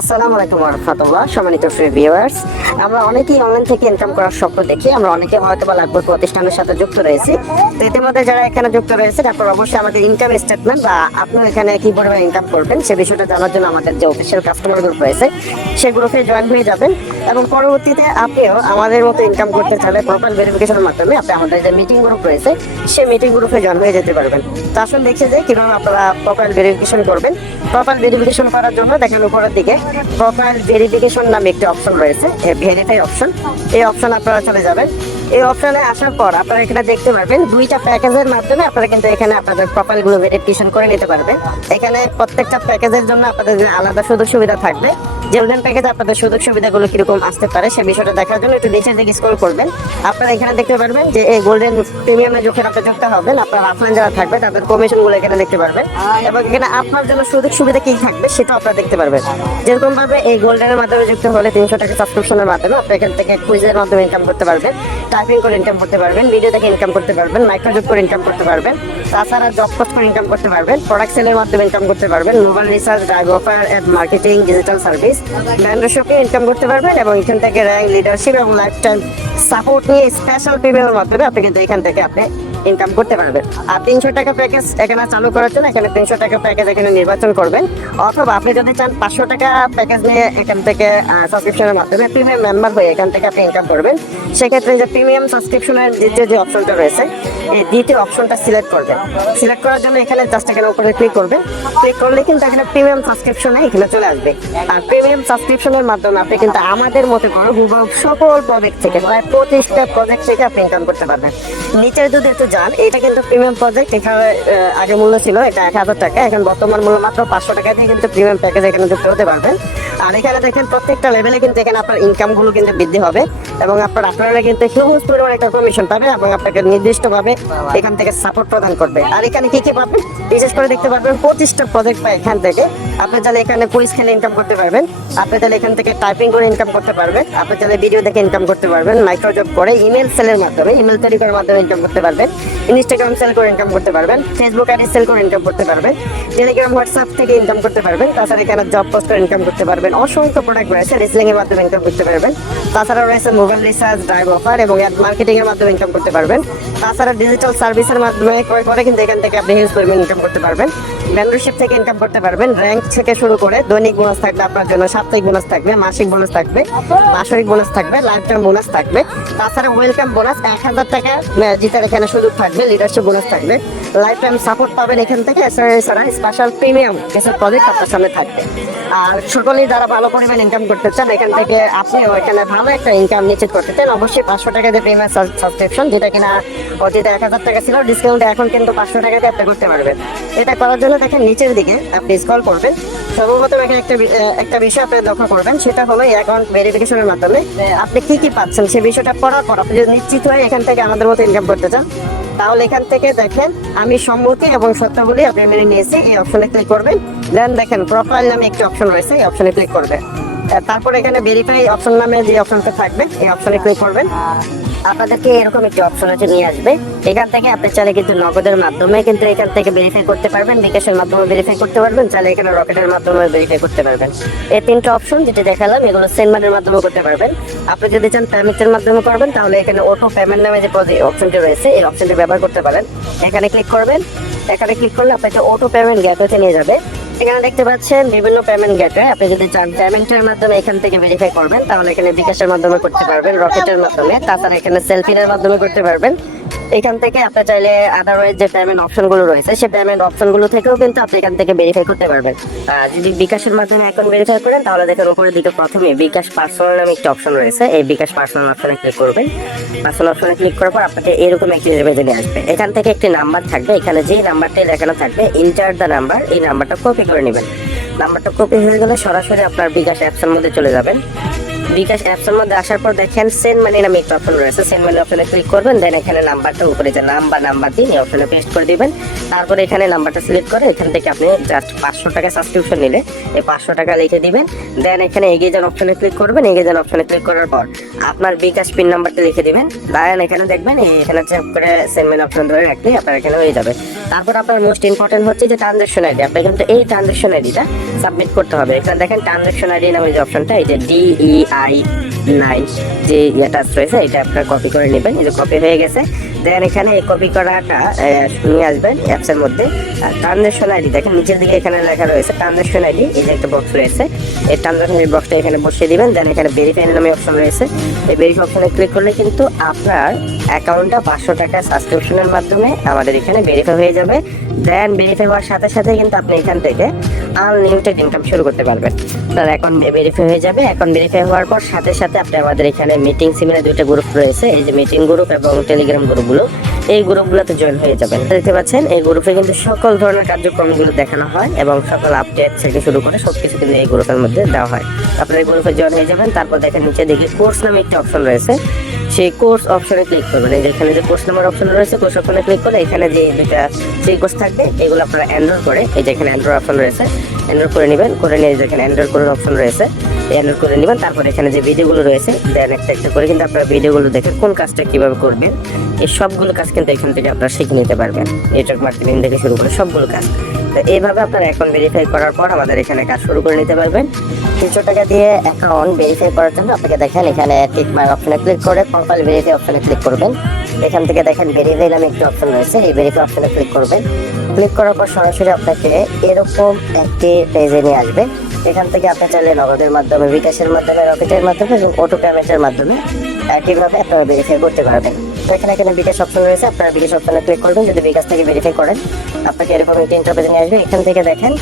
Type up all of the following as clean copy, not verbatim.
আসসালামু আলাইকুম ওয়া রাহমাতুল্লাহ। সম্মানিত ভিউয়ার্স, আমরা অনেকেই অনলাইন থেকে ইনকাম করার স্বপ্ন দেখি। আমরা অনেকে হয়তো বা লাগবে প্রতিষ্ঠানের সাথে যুক্ত রয়েছি। তো ইতিমধ্যে যারা এখানে যুক্ত রয়েছে তারপর অবশ্যই আমাদের ইনকাম স্টেটমেন্ট বা আপনি এখানে কি পরিমাণ ইনকাম করবেন সে বিষয়টা জানার জন্য আমাদের যে অফিসিয়াল কাস্টমার গ্রুপ রয়েছে সেই গ্রুপে জয়েন হয়ে যাবেন এবং পরবর্তীতে আপনিও আমাদের মতো ইনকাম করতে চাইলে প্রোফাইল ভেরিফিকেশনের মাধ্যমে আপনি আমাদের যে মিটিং গ্রুপ রয়েছে সেই মিটিং গ্রুপে জয়েন হয়ে যেতে পারবেন। তো আসলে দেখছি যে কিভাবে আপনারা প্রোফাইল ভেরিফিকেশন করবেন। প্রোফাইল ভেরিফিকেশন করার জন্য দেখেন উপরের দিকে প্রোফাইল ভেরিফিকেশন নামে একটি অপশন রয়েছে, ভেরিফাই অপশন। এই অপশন আপনারা চলে যাবেন। এই অপশনে আসার পর আপনারা এখানে দেখতে পারবেন দুইটা প্যাকেজের মাধ্যমে আপনারা কিন্তু এখানে আপনাদের প্রোফাইলগুলো ভেরিফিকেশন করে নিতে পারবেন। এখানে প্রত্যেকটা প্যাকেজের জন্য আপনাদের যে আলাদা সুযোগ সুবিধা থাকবে, গোল্ডেন প্যাকেজে আপনাদের সুযোগ সুবিধাগুলো কিরকম আসতে পারে সে বিষয়টা দেখার জন্য একটু নিচের দিকে স্ক্রল করবেন। আপনারা এখানে দেখতে পারবেন যে এই গোল্ডেন প্রিমিয়ামে যখন আপনি যুক্ত হবেন আপনার অফলাইন যারা থাকবে তাদের কমিশনগুলো এখানে দেখতে পারবেন এবং এখানে আপনার জন্য সুযোগ সুবিধা কি থাকবে সেটাও আপনারা দেখতে পারবেন। যেরকম ভাবে এই গোল্ডেনের মাধ্যমে যুক্ত হলে 300 টাকা সাবস্ক্রিপশনের মাধ্যমে আপনি এখান থেকে কুইজের মাধ্যমে ইনকাম করতে পারবেন, টাইপিং করে ইনকাম করতে পারবেন, ভিডিও দেখে ইনকাম করতে পারবেন, মাইক্রোজব করে ইনকাম করতে পারবেন, তাছাড়া জব পোস্ট করে ইনকাম করতে পারবেন, প্রোডাক্ট সেলের মাধ্যমে ইনকাম করতে পারবেন, mobile research, drive offer, ad marketing, digital service, ব্র্যান্ডশিপে ইনকাম করতে পারবেন এবং এখান থেকে র্যাঙ্ক, লিডারশিপ এবং লাইফ টাইম সাপোর্ট নিয়ে স্পেশাল পেমেন্টের মাধ্যমে আপনি কিন্তু এখান থেকে আপনি ইনকাম করতে পারবেন। আর 300 টাকা প্যাকেজ এখানে চালু করার জন্য এখানে 300 টাকা প্যাকেজ এখানে নির্বাচন করবেন, অথবা আপনি যদি চান 500 টাকা প্যাকেজ নিয়ে এখান থেকে সাবস্ক্রিপশনের মাধ্যমে প্রিমিয়াম মেম্বার হয়ে এখান থেকে আপনি ইনকাম করবেন। সেক্ষেত্রে যে প্রিমিয়াম সাবস্ক্রিপশনের দ্বিতীয় যে অপশনটা রয়েছে এই দ্বিতীয় অপশনটা সিলেক্ট করবেন। সিলেক্ট করার জন্য এখানে জাস্ট এখানে উপরে ক্লিক করবেন। ক্লিক করলে কিন্তু এখানে প্রিমিয়াম সাবস্ক্রিপশনে এখানে চলে আসবে। আর প্রিমিয়াম সাবস্ক্রিপশনের মাধ্যমে আপনি কিন্তু আমাদের মতো করে হুবহু সকল প্রজেক্ট থেকে প্রায় 25টা প্রজেক্ট থেকে আপনি ইনকাম করতে পারবেন। নিচে যদি একটু যান, এটা কিন্তু প্রিমিয়াম প্রজেক্ট। এখানে আগে মূল্য ছিল এটা 1000 টাকা, এখন বর্তমান মূল্য মাত্র 500 টাকা দিয়ে কিন্তু প্রিমিয়াম প্যাকেজ এখানে যুক্ত হতে পারবেন। আর এখানে দেখেন প্রত্যেকটা লেভেলে কিন্তু এখানে আপনার ইনকামগুলো কিন্তু বৃদ্ধি হবে এবং আপনারা কিন্তু হিউজ পরিমাণে একটা কমিশন পাবেন এবং আপনাকে নির্দিষ্টভাবে এখান থেকে সাপোর্ট প্রদান করবে। আর এখানে কি কি পাবেন বিশেষ করে দেখতে পারবেন 25টা প্রজেক্ট পায় এখান থেকে। আপনি চাইলে এখানে কুইজ খেলে ইনকাম করতে পারবেন, আপনি চাইলে এখান থেকে টাইপিং করে ইনকাম করতে পারবেন, আপনি চাইলে ভিডিও দেখে ইনকাম করতে পারবেন, মাইক্রোজব করে ইমেল সেলের মাধ্যমে ইমেল তৈরি করার মাধ্যমে ইনকাম করতে পারবেন, ইনস্টাগ্রাম সেল করে ইনকাম করতে পারবেন, ফেসবুক আইডি সেল করে ইনকাম করতে পারবেন, টেলিগ্রাম হোয়াটসঅ্যাপ থেকে ইনকাম করতে পারবেন, তাছাড়া এখানে জব পোস্ট করে ইনকাম করতে পারবেন, অসংখ্য প্রোডাক্ট রয়েছে রিসেলিং এর মাধ্যমে ইনকাম করতে পারবেন, তাছাড়া রয়েছে মোবাইল রিচার্জ, ড্রাইভ অফার এবং অ্যাড মার্কেটিং এর মাধ্যমে ইনকাম করতে পারবেন, তাছাড়া ডিজিটাল সার্ভিসের মাধ্যমে ক্রয় করে কিন্তু এখান থেকে আপনি হিউজ পরিমাণ ইনকাম করতে পারবেন, মেম্বারশিপ থেকে ইনকাম করতে পারবেন, র্যাঙ্ক থেকে শুরু করে দৈনিক বোনাস থাকবে আপনার জন্য, সাপ্তাহিক বোনাস থাকবে, মাসিক বোনাস থাকবে, বার্ষিক বোনাস থাকবে, লাইফ টাইম বোনাস থাকবে, তাছাড়া ওয়েলকাম বোনাস 1000 টাকা জিতার এখানে সুযোগ থাকবে, লিডারশিপ বোনাস থাকবে, লাইফ টাইম সাপোর্ট পাবেন এখান থেকে, এছাড়া স্পেশাল প্রিমিয়াম কিছু প্রজেক্ট আপনার সামনে থাকবে। আর সকলেই যারা ভালো পরিমাণ ইনকাম করতে চান এখান থেকে আপনিও এখানে ভালো একটা ইনকাম নিশ্চিত করতে চান, অবশ্যই 500 টাকা দিয়ে প্রিমিয়াম সাবস্ক্রিপশন, যেটা কিনা অতীতে 1000 টাকা ছিল, ডিসকাউন্টে এখন কিন্তু 500 টাকা দিয়ে আপনি করতে পারবেন। এটা করার জন্য দেখেন নিচের দিকে আপনি স্ক্রল করবেন। সর্বপ্রথম এখানে একটা বিষয় আপনি লক্ষ্য করবেন, সেটা হলো অ্যাকাউন্ট ভেরিফিকেশনের মাধ্যমে আপনি কি পাচ্ছেন সেই বিষয়টা পড়ার পর আপনি যদি নিশ্চিত হয়ে এখান থেকে আমাদের মতো ইনকাম করতে চান তাহলে এখান থেকে দেখেন আমি সম্মতি এবং সত্যাবলী আপনি মেনে নিয়েছি, এই অপশনে ক্লিক করবেন। দেন দেখেন প্রোফাইল নামে একটি অপশন রয়েছে, এই অপশনে ক্লিক করবেন। তারপর এখানে ভেরিফাই অপশন নামে যে অপশনটা থাকবে এই অপশনে ক্লিক করবেন। আপনাদেরকে এরকম একটি অপশন আছে নিয়ে আসবে, এখান থেকে আপনি চাইলে কিন্তু নগদের মাধ্যমে কিন্তু এখান থেকে ভেরিফাই করতে পারবেন, বিকাশের মাধ্যমে ভেরিফাই করতে পারবেন, চাইলে এখানে রকেটের মাধ্যমে ভেরিফাই করতে পারবেন। এই 3টা অপশন যেটা দেখালাম এগুলো সেন্ড মানির মাধ্যমে করতে পারবেন। আপনি যদি চান পেমেন্টের মাধ্যমে করবেন তাহলে এখানে অটো পেমেন্ট নামে যে অপশনটি রয়েছে এই অপশনটি ব্যবহার করতে পারেন। এখানে ক্লিক করবেন, এখানে ক্লিক করলে আপনাকে অটো পেমেন্ট গেটওয়েতে নিয়ে যাবে। এখানে দেখতে পাচ্ছেন বিভিন্ন পেমেন্ট গেটওয়ে, আপনি যদি চান পেমেন্টের মাধ্যমে এখান থেকে ভেরিফাই করবেন তাহলে এখানে বিকাশের মাধ্যমে করতে পারবেন, রকেটের মাধ্যমে, তাছাড়া এখানে সেলফিনের মাধ্যমে করতে পারবেন। এখান থেকে আপনি চাইলে আদারওয়াইজ যে পেমেন্ট অপশনগুলো রয়েছে সেই পেমেন্ট অপশনগুলো থেকেও কিন্তু আপনি এখান থেকে ভেরিফাই করতে পারবেন। যদি বিকাশের মাধ্যমে অ্যাকাউন্ট ভেরিফাই করেন তাহলে দেখেন উপরের দিকে প্রথমে বিকাশ পার্সোনাল নামে একটা অপশন রয়েছে, এই বিকাশ পার্সোনাল অপশনে ক্লিক করবেন। পার্সোনাল অপশনে ক্লিক করার পর আপনাকে এরকম একটি পেজে নিয়ে আসবে। এখান থেকে একটি নাম্বার থাকবে, এখানে যেই নাম্বারটি লেখানো থাকবে ইন্টার দ্য নাম্বার, এই নাম্বারটা কপি করে নেবেন। নাম্বারটা কপি হয়ে গেলে সরাসরি আপনার বিকাশ অ্যাপসের মধ্যে চলে যাবেন। বিকাশ অ্যাপসের মধ্যে আসার পর দেখেন সেন্ড মানি নামে একটা অপশন রয়েছে, সেন্ড মানি অপশনে ক্লিক করবেন। দেন এখানে নাম্বারটা উপরে যে নাম বা নাম্বার দিন এই অপশনে পেস্ট করে দিবেন। তারপরে এখানে নাম্বারটা সিলেক্ট করে এখান থেকে আপনি জাস্ট 500 টাকা সাবস্ক্রিপশন নিলে এই 500 টাকা লিখে দিবেন। দেন এখানে এগিয়ে যান অপশনে ক্লিক করবেন। এগিয়ে যান অপশনে ক্লিক করার পর আপনার বিকাশ পিন নাম্বারটা লিখে দিবেন। দেন এখানে দেখবেন এখানে চেক করে সেন্ড মানি অপশন ধরে রাখলে আপনার এখানে হয়ে যাবে। তারপর আপনার মোস্ট ইম্পর্টেন্ট হচ্ছে যে ট্রানজাকশন আইডি, আপনি কিন্তু এই ট্রানজাকশন আইডিটা সাবমিট করতে হবে। এখানে দেখেন ট্রানজাকশন আইডি নামে যে অপশনটা, এই যে DEI9 যে ইয়েটা রয়েছে, এটা আপনারা কপি করে নেবেন। এই যে কপি হয়ে গেছে। দেন এখানে এই কপি করাটা নিয়ে আসবেন অ্যাপসের মধ্যে। ট্রানজাকশন আইডি দেখেন নিচের দিকে এখানে লেখা রয়েছে ট্রানজাকশন আইডি, এই যে একটা বক্স রয়েছে, এই ট্রানজাকশন আইডি বক্সটা এখানে বসিয়ে দিবেন। দেন এখানে ভেরিফাই নামে অপশন রয়েছে, এই ভেরিফাই অপশনে ক্লিক করলে কিন্তু আপনার অ্যাকাউন্টটা 500 টাকা সাবস্ক্রিপশনের মাধ্যমে আমাদের এখানে ভেরিফাই হয়ে যাবে। দেন ভেরিফাই হওয়ার সাথে সাথে কিন্তু আপনি এখান থেকে আনলিমিটেড ইনকাম শুরু করতে পারবেন। তার অ্যাকাউন্ট ভেরিফাই হয়ে যাবে। অ্যাকাউন্ট ভেরিফাই হওয়ার পর সাথে সাথে আপনি আমাদের এখানে মিটিং সিমিলার দুইটা গ্রুপ রয়েছে, এই যে মিটিং গ্রুপ এবং টেলিগ্রাম গ্রুপগুলো, এই গ্রুপগুলোতে জয়েন হয়ে যাবেন। দেখতে পাচ্ছেন এই গ্রুপে কিন্তু সকল ধরনের কার্যক্রমগুলো দেখানো হয় এবং সকল আপডেট থেকে শুরু করে সবকিছু কিন্তু এই গ্রুপের মধ্যে দেওয়া হয়। আপনারা এই গ্রুপে জয়েন হয়ে যাবেন। তারপর দেখেন নিচে দেখি কোর্স নামে একটা অপশন রয়েছে, সেই কোর্স অপশনে ক্লিক করবেন। এই যে এখানে যে কোর্স নামের অপশন রয়েছে, কোর্স অপশনে ক্লিক করে এখানে যে দুইটা সেই কোর্স থাকবে এগুলো আপনারা এনরোল করে, এই যে এখানে এনরোল অপশন রয়েছে, এনরোল করে নেবেন। করে নিয়ে যেখানে এনরোল করার অপশন রয়েছে, এনরোল করে নেবেন। তারপর এখানে যে ভিডিওগুলো রয়েছে, দেন একটা একটা করে কিন্তু আপনারা ভিডিওগুলো দেখে কোন কাজটা কিভাবে করবেন এই সবগুলো কাজ কিন্তু এখান থেকে আপনারা শিখে নিতে পারবেন। নেটওয়ার্ক মার্কেটিং থেকে শুরু করে সবগুলো কাজ। তো এইভাবে আপনার অ্যাকাউন্ট ভেরিফাই করার পর আমাদের এখানে কাজ শুরু করে নিতে পারবেন। 300 টাকা দিয়ে অ্যাকাউন্ট ভেরিফাই করার জন্য আপনাকে দেখেন এখানে টিক মার্ক অপশনে ক্লিক করে প্রোফাইল ভেরিফাই অপশনে ক্লিক করবেন। এখান থেকে দেখেন ভেরিফাই নামে একটি অপশন রয়েছে, এই ভেরিফাই অপশনে ক্লিক করবেন। ক্লিক করার পর সরাসরি আপনাকে এরকম একটি পেজে নিয়ে আসবে। এখান থেকে আপনি চাইলে নগদের মাধ্যমে, বিকাশের মাধ্যমে, রকেটের মাধ্যমে এবং অটো পেমেন্টের মাধ্যমে একইভাবে আপনারা ভেরিফাই করতে পারবেন। তো এখানে বিকাশ অপশন রয়েছে, আপনারা বিকাশ অপশনে ক্লিক করবেন। যদি বিকাশ থেকে ভেরিফাই করেন আপনাকে এরকম একটি ইন্টারফেসে নিয়ে আসবে। এখান থেকে দেখেন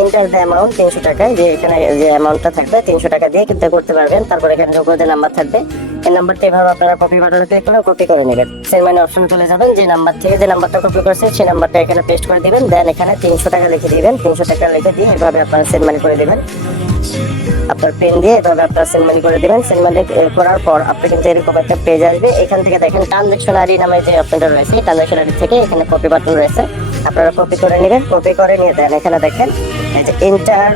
এন্টার দ্য অ্যামাউন্ট 300 টাকায়, যে এখানে যে অ্যামাউন্টটা থাকবে 300 টাকা দিয়ে কিন্তু করতে পারবেন। তারপর এখানে নগদের নাম্বার থাকবে, এই নাম্বারটা এভাবে আপনারা কপি বাটনে ক্লিক করে কপি করে নেবেন। সেন্ড মানি অপশন চলে যাবেন, যে নাম্বার থেকে যে নাম্বারটা কপি করছেন সেই নাম্বারটা এখানে পেস্ট করে দিবেন। দেন এখানে 300 টাকা লিখে দিবেন, 300 টাকা লিখে দিয়ে এভাবে আপনারা সেন্ড মানি করে দিবেন। আপনার পেন দিয়ে এভাবে আপনারা সেন্ড মানি করে দিবেন। সেন্ড মানি করার পর আপনি কিন্তু এরকম একটা পেজ আসবে। এখান থেকে দেখেন ট্রানজাকশন আইডি নামে যে অপশনটা রয়েছে, ট্রানজাকশন আইডি থেকে এখানে কপি বাটন রয়েছে, আপনারা কপি করে নেবেন। কপি করে নিয়ে দেন এখানে দেখেন এই যে এন্টার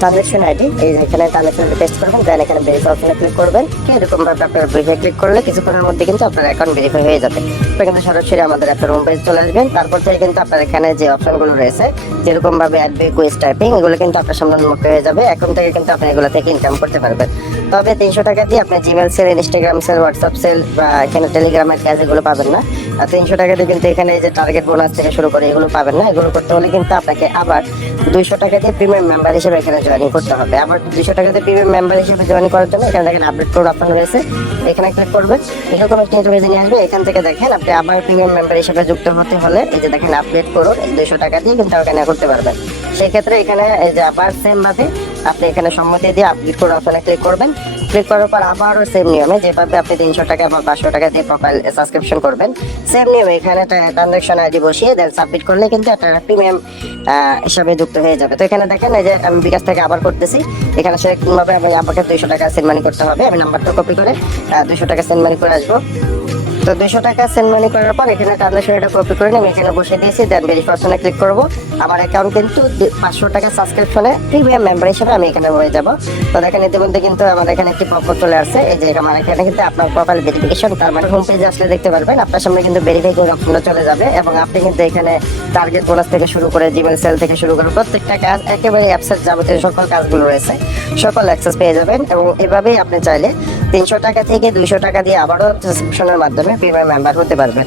ট্রানজাকশন আইডি, এই যে এখানে ট্রানজাকশন আইডি পেস্ট করবেন। দেন এখানে ভেরিফাই অপশনে ক্লিক করবেন। এরকম ভাবে আপনারা ভেরিফাই ক্লিক করলে কিছুক্ষণের মধ্যে কিন্তু আপনার অ্যাকাউন্ট ভেরিফাই হয়ে যাবে। আপনি কিন্তু সরাসরি আমাদের একটা হোম পেজ চলে আসবেন। তারপর থেকে কিন্তু আপনার এখানে যে অপশনগুলো রয়েছে, যেরকম ভাবে অ্যাড রিকোয়েস্ট টাইপিং, এগুলো কিন্তু আপনার সামনে উন্মুক্ত হয়ে যাবে। এখন থেকে কিন্তু আপনি এগুলো থেকে ইনকাম করতে পারবেন। তবে 300 টাকা দিয়ে আপনি Gmail sell, Instagram sell, WhatsApp sell বা এখানে টেলিগ্রামের কাজ এগুলো পাবেন না। আর 300 টাকা দিয়ে কিন্তু এখানে যে টার্গেট বোনাস থেকে শুরু করে এগুলো পাবেন না। এগুলো করতে হলে কিন্তু আপনাকে আবার 200 টাকা দিয়ে প্রিমিয়াম মেম্বার হিসেবে এখানে জয়েন করতে হবে। আবার 200 টাকা দিয়ে প্রিমিয়াম মেম্বার হিসেবে জয়েন করার জন্য এখানে দেখেন আপডেট কোড অপশন রয়েছে, এখানে ক্লিক করবেন। এরকম একটা ইন্টারফেসে নিয়ে আসবে। এখান থেকে দেখেন আপনি আবার প্রিমিয়াম মেম্বার হিসেবে যুক্ত হতে হলে এই যে দেখেন আপডেট করুন, এই 200 টাকা দিয়ে কিন্তু এখানে করতে পারবেন। সেক্ষেত্রে এখানে এই যে আবার সেম ভাবে আপনি এখানে সম্মতি দিয়ে আপডেট কোড অপশনে ক্লিক করবেন। ক্লিক করার পর আবারও সেম নিয়মে যেভাবে আপনি 300 টাকা বা 500 টাকা দিয়ে প্রোফাইল সাবস্ক্রিপশন করবেন, সেম নিয়মে এখানে ট্রানজাকশন আইডি বসিয়ে দেন সাবমিট করলে কিন্তু একটা প্রিমিয়াম হিসাবে যুক্ত হয়ে যাবে। তো এখানে দেখেন এই যে আমি বিকাশ থেকে আবার করতেছি, এখানে সেরকমভাবে আমি আমাকে 200 টাকা সেন্ড মানি করতে হবে। আমি নাম্বারটা কপি করে 200 টাকা সেন্ড মানি করে আসবো। তো 200 টাকা সেন্ড মানি করার পর এখানে ট্রানজাকশন এটা কপি করে আমি এখানে বসে দিয়েছি। দেন ভেরিফাই অপশনে ক্লিক করব। আমার অ্যাকাউন্ট কিন্তু 500 টাকা সাবস্ক্রিপশনে প্রিমিয়াম মেম্বার হিসেবে আমি এখানে হয়ে যাব। তো দেখেন ইতিমধ্যে কিন্তু আমাদের এখানে একটি পপ চলে আসছে, এই যে আমার এখানে কিন্তু আপনার প্রোফাইল ভেরিফিকেশন, তার মানে হোম পেজে আসলে দেখতে পারবেন আপনার সামনে কিন্তু ভেরিফাই করে অপশনটা চলে যাবে এবং আপনি কিন্তু এখানে টার্গেট বোনাস থেকে শুরু করে জিমেল সেল থেকে শুরু করে প্রত্যেকটা কাজ, একেবারে অ্যাপসের যাবতীয় সকল কাজগুলো রয়েছে সকল অ্যাক্সেস পেয়ে যাবেন। এবং এভাবেই আপনি চাইলে 300 টাকা থেকে 200 টাকা দিয়ে আবারও সাবস্ক্রিপশনের মাধ্যমে প্রিমিয়াম মেম্বার হতে পারবেন।